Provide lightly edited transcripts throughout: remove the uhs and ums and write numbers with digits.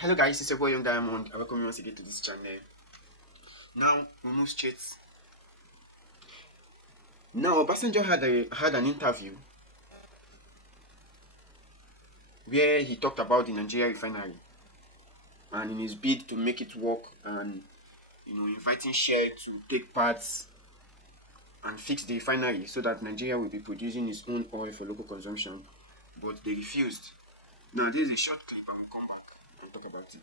Hello guys, it's your boy Young Diamond. I welcome you once again to this channel. Now we move straight. Now Obasanjo had an interview where he talked about the Nigeria refinery and in his bid to make it work and inviting Shell to take parts and fix the refinery so that Nigeria will be producing its own oil for local consumption, but they refused. Now this is a short clip and we'll come back and talk about it.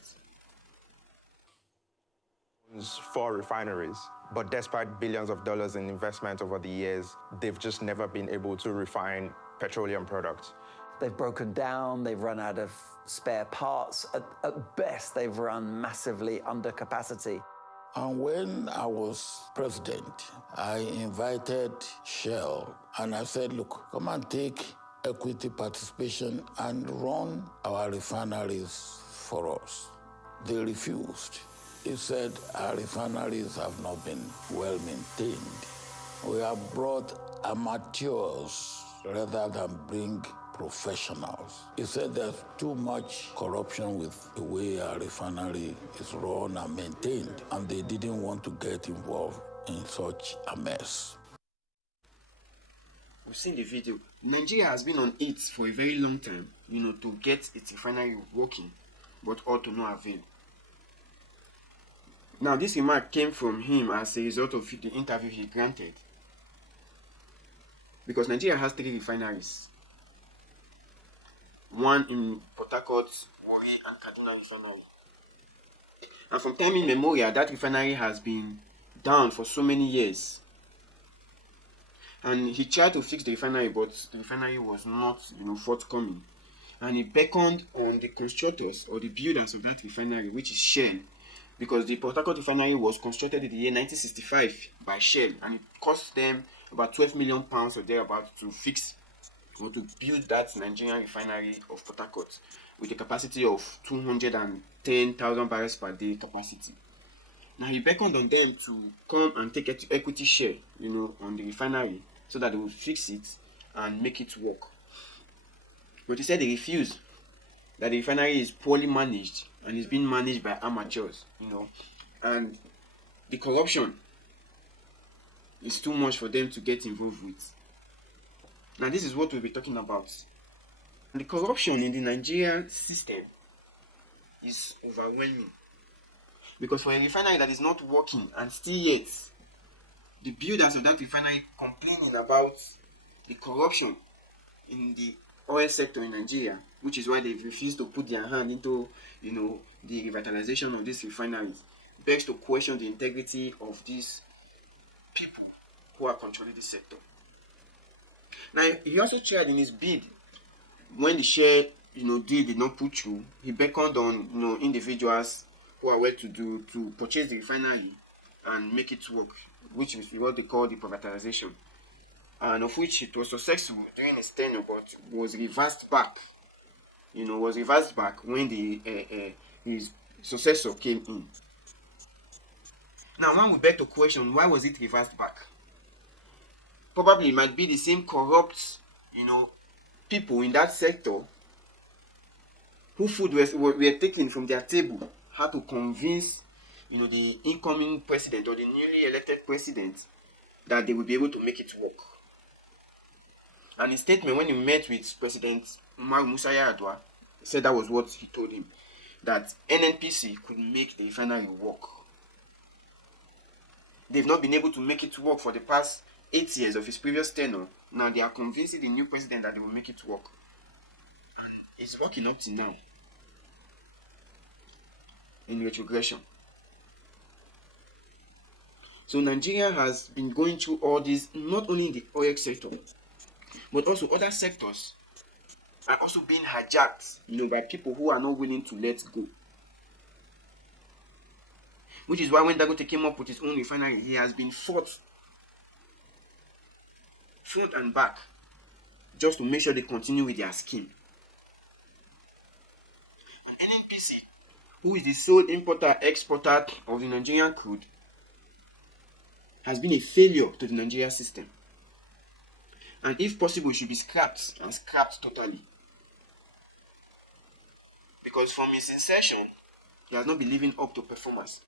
For refineries, but despite billions of dollars in investment over the years, they've just never been able to refine petroleum products. They've broken down, they've run out of spare parts. At best, they've run massively under capacity. And when I was president, I invited Shell and I said, look, come and take equity participation and run our refineries for us. They refused. He said our refineries have not been well maintained. We have brought amateurs rather than bring professionals. He said there's too much corruption with the way our refinery is run and maintained, and they didn't want to get involved in such a mess. We've seen the video. Nigeria has been on it for a very long time, to get its refinery working, but all to no avail. Now, this remark came from him as a result of the interview he granted. Because Nigeria has 3 refineries. One in Port Harcourt, Warri, and Kaduna refinery. And from time immemorial, that refinery has been down for so many years. And he tried to fix the refinery, but the refinery was not, forthcoming. And he beckoned on the constructors or the builders of that refinery, which is Shell. Because the Port Harcourt refinery was constructed in the year 1965 by Shell, and it cost them about £12 million or thereabouts to fix or to build that Nigerian refinery of Port Harcourt with a capacity of 210,000 barrels per day capacity. Now he beckoned on them to come and take equity share, on the refinery so that they will fix it and make it work. But he said they refused. That the refinery is poorly managed and is being managed by amateurs, and the corruption is too much for them to get involved with. Now this is what we'll be talking about. And the corruption in the Nigerian system is overwhelming. Because for a refinery that is not working and still yet, the builders of that refinery complaining about the corruption in the oil sector in Nigeria, which is why they've refused to put their hand into, the revitalization of these refineries, begs to question the integrity of these people who are controlling this sector. Now, he also tried in his bid, when the share, deal did not put through, he beckoned on, individuals who are well-to-do to purchase the refinery and make it work, which is what they call the privatization. And of which it was successful during his tenure, but was reversed back. When his successor came in. Now, when we beg to question, why was it reversed back? Probably it might be the same corrupt, people in that sector who food were taken from their table, had to convince, the incoming president or the newly elected president that they will be able to make it work. And his statement when he met with President Musa Yar'Adua, said that was what he told him, that NNPC could make the refinery work. They've not been able to make it work for the past 8 years of his previous tenure. Now they are convincing the new president that they will make it work. And it's working up to now. In retrogression. So Nigeria has been going through all this, not only in the oil sector, but also other sectors are also being hijacked, by people who are not willing to let go. Which is why when Dangote came up with his own refinery, he has been fought front and back just to make sure they continue with their scheme. NNPC, who is the sole importer-exporter of the Nigerian crude, has been a failure to the Nigerian system. And if possible, it should be scrapped totally. Because from its inception, He has not been living up to performance.